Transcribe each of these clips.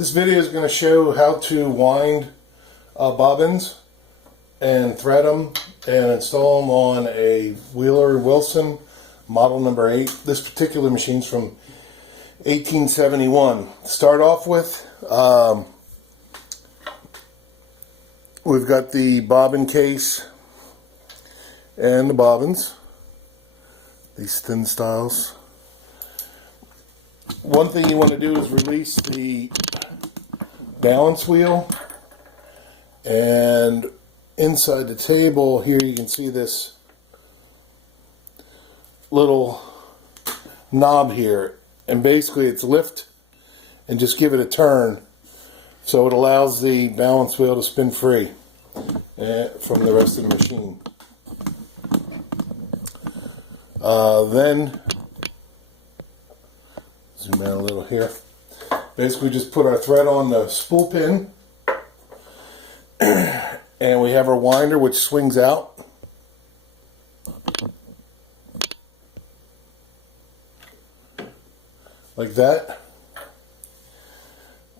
This video is going to show how to wind bobbins and thread them and install them on a Wheeler Wilson model number 8. This particular machine's from 1871. To start off with, we've got the bobbin case and the bobbins, these thin styles. One thing you want to do is release the balance wheel, and inside the table here you can see this little knob here, and basically it's lift and just give it a turn so it allows the balance wheel to spin free from the rest of the machine. Then zoom out a little here. Basically just put our thread on the spool pin and we have our winder which swings out. Like that.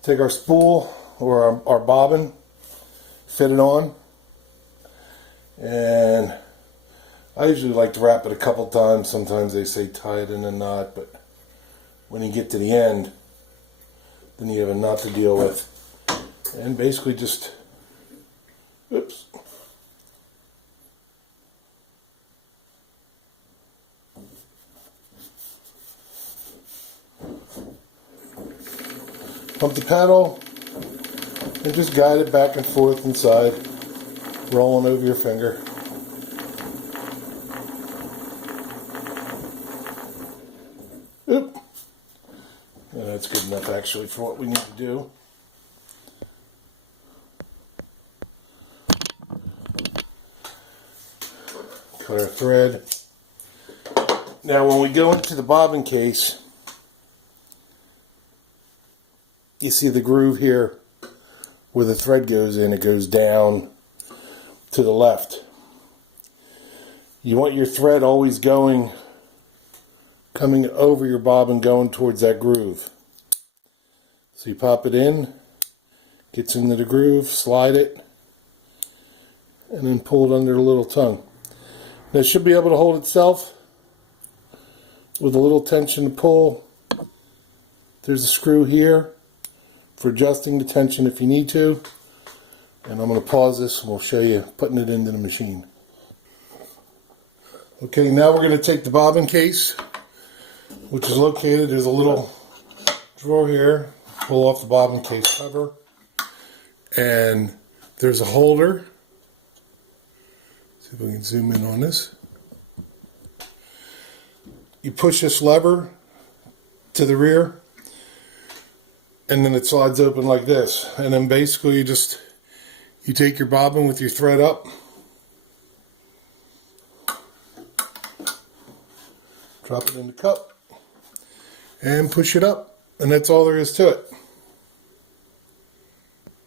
Take our spool or our bobbin, fit it on, and I usually like to wrap it a couple times. Sometimes they say tie it in a knot, but when you get to the end, then you have a knot to deal with. And basically just, oops. Pump the pedal and just guide it back and forth inside, rolling over your finger. Oop. And that's good enough actually for what we need to do. Cut our thread. Now when we go into the bobbin case, you see the groove here where the thread goes in. It goes down to the left. You want your thread always coming over your bobbin, going towards that groove. So you pop it in, gets into the groove, slide it, and then pull it under the little tongue. Now it should be able to hold itself with a little tension to pull. There's a screw here for adjusting the tension if you need to. And I'm going to pause this and we'll show you putting it into the machine. Okay, now we're going to take the bobbin case, which is located, there's a little drawer here, pull off the bobbin case cover, and there's a holder. See if we can zoom in on this. You push this lever to the rear, and then it slides open like this. And then basically you take your bobbin with your thread up, drop it in the cup, and push it up. And that's all there is to it.